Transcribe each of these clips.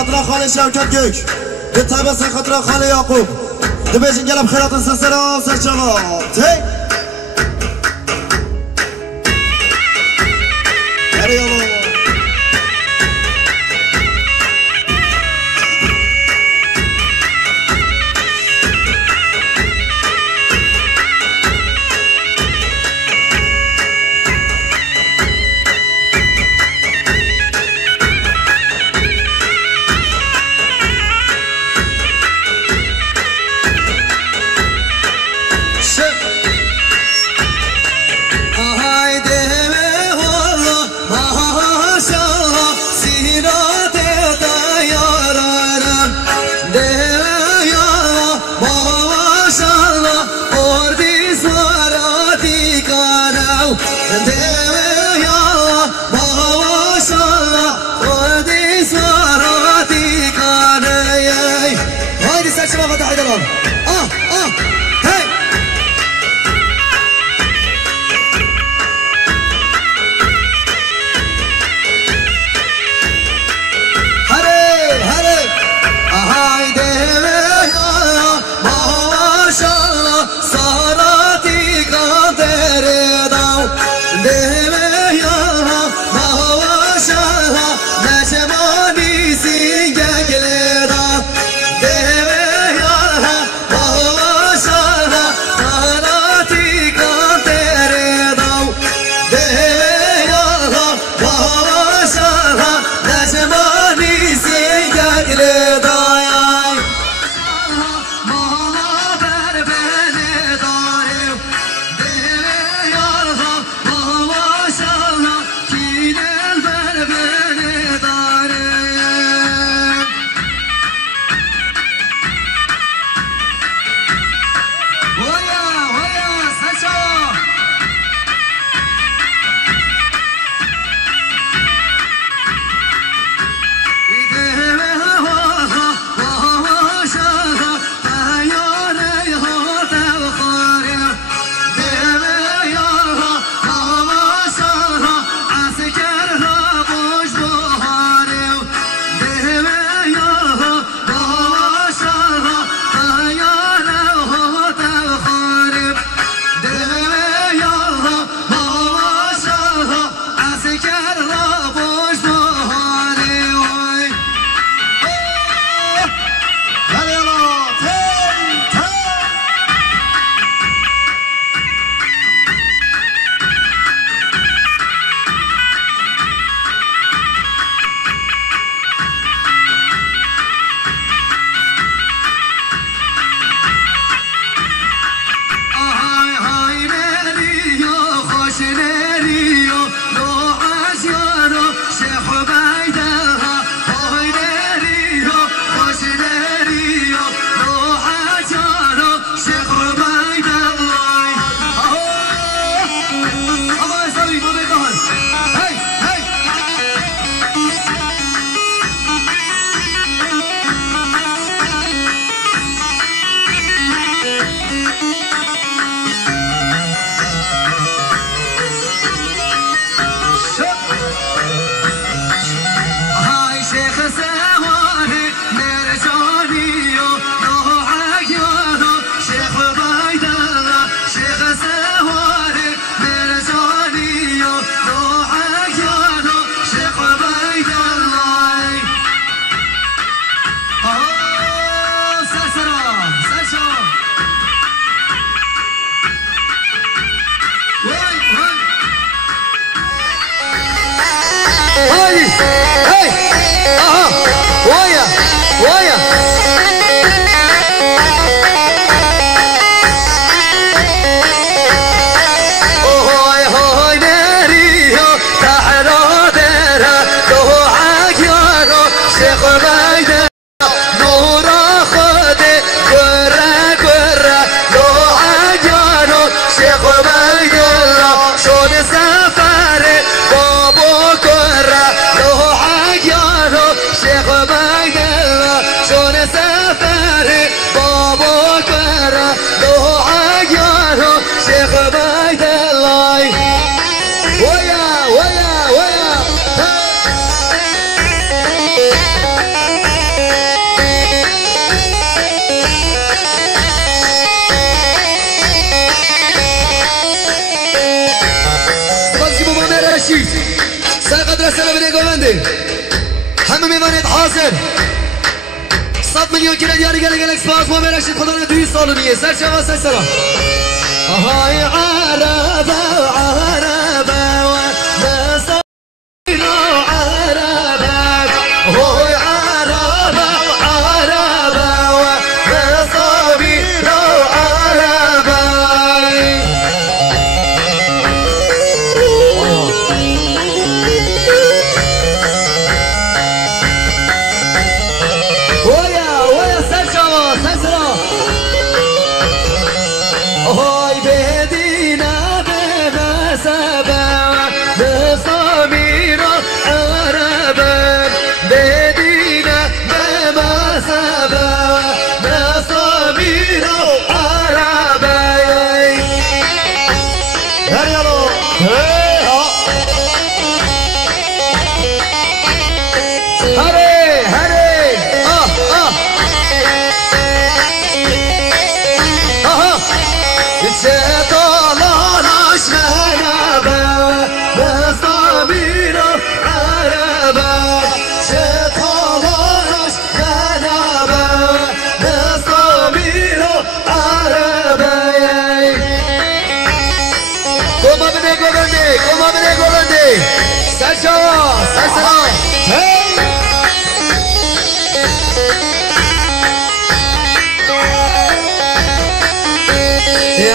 خاطر خاله شوکت گوک به تبس خاطر خاله یعقوب دبیشین گلم خیرات سسرا سرچغات هی هری الله Sheikh رشید سرقدر سلام نگاونده همه میوانید حاضر 100 میلیون کردی یاری گله گله اکسپاس ما برشید خدا رو دوی سالونیه سر شما سر سلام آهای عربه عربه و نصیر عربه آهای عربه عربه و نصیر عربه ويا سرشوا سرسرا هاي بدينا بمسابة بصمير عربا بدينا بمسابة بصمير عربا هريالو هري هري شطالاناش غلبة بصمير عربة شطالاناش غلبة بصمير عربة كما بدي قولندي سرشوا سرسلام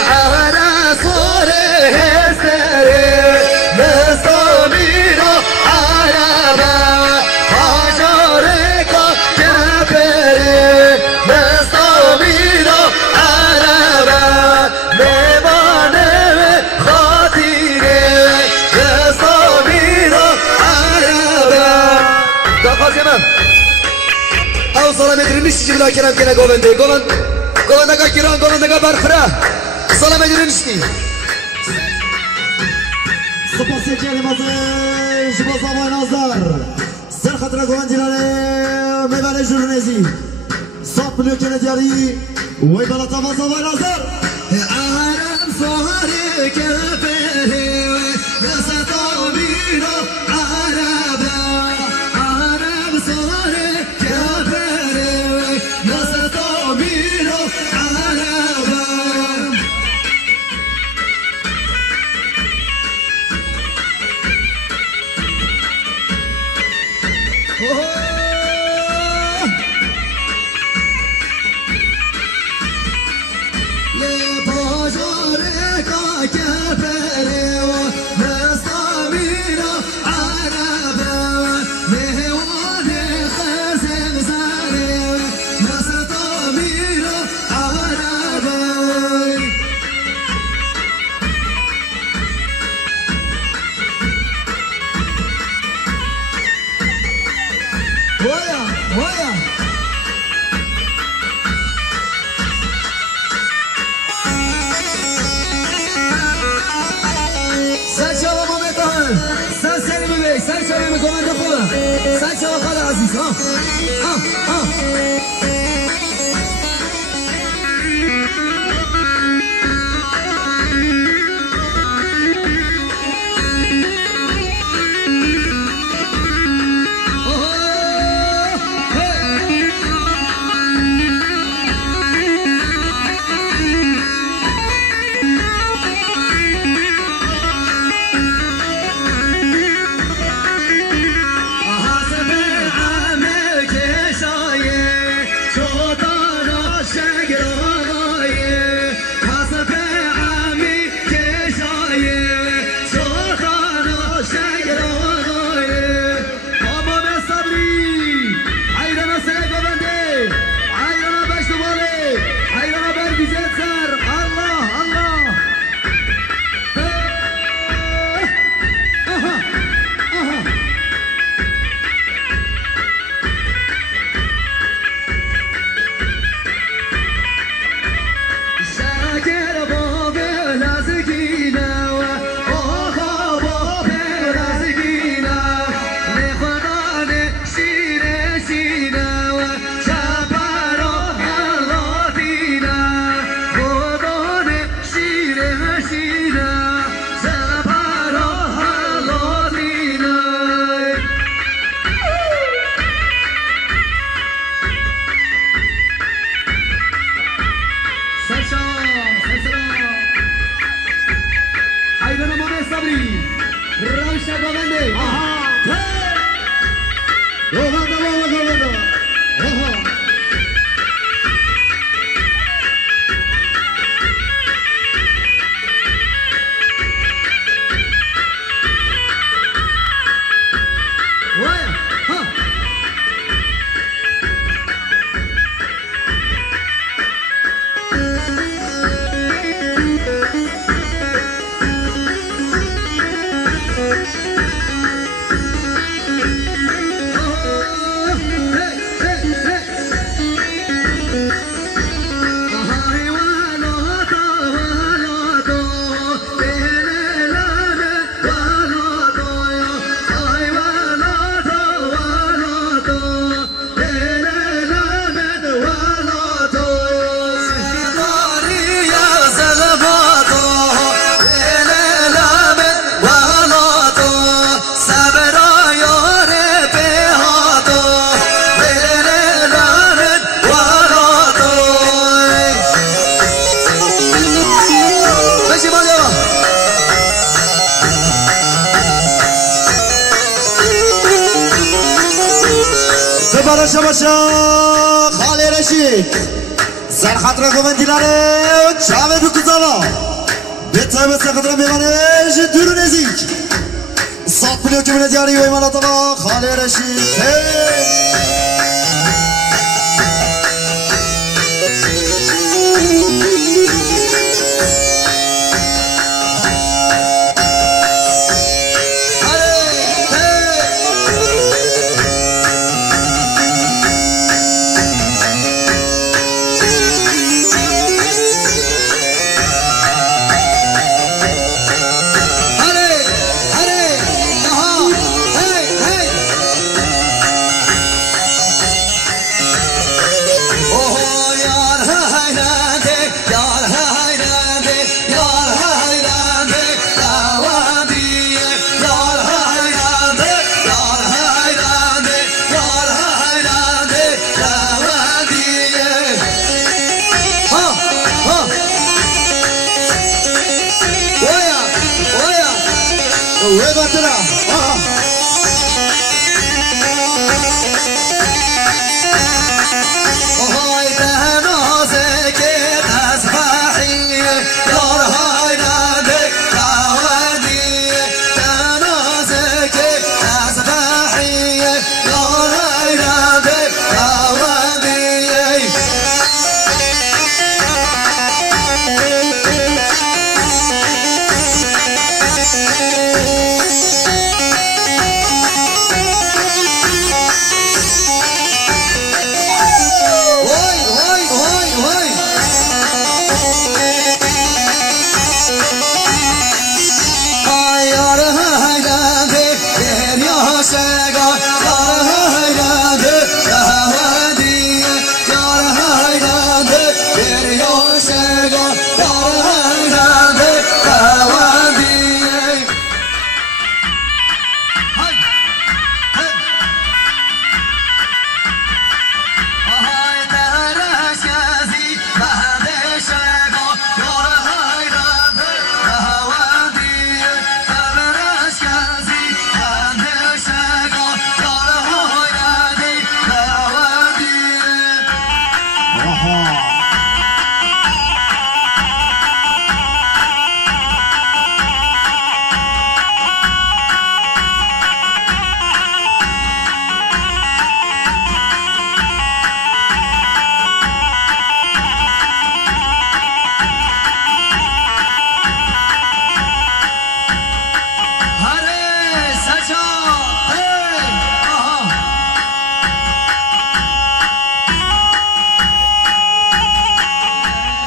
على صوره سري مصامير عربة حجرك كبري مصامير عربة ميمانه خاطري مصامير عربة دقاقم اوصل مدرنش جبلا كلام كنا قوندي قوندگا گیران قوندگا برخره سلام ادرینشتی سپاسی کلمات شما زمان نظر سر خاطر گوندیلان میوان جورنزی 100 میلیون کندیاری وی بالا تا زمان نظر عرب سهر کبری نسط آمینو عربه عرب سهر کبری نسط آمینو عربه داشته باشه خالی رشید سر خطر گوندیلاره جاوید بکزالا بهتر به سر خطر میوانش دور نزیک 100 میلیون که میره دیاری و ایمانات با خالی رشید Levantera!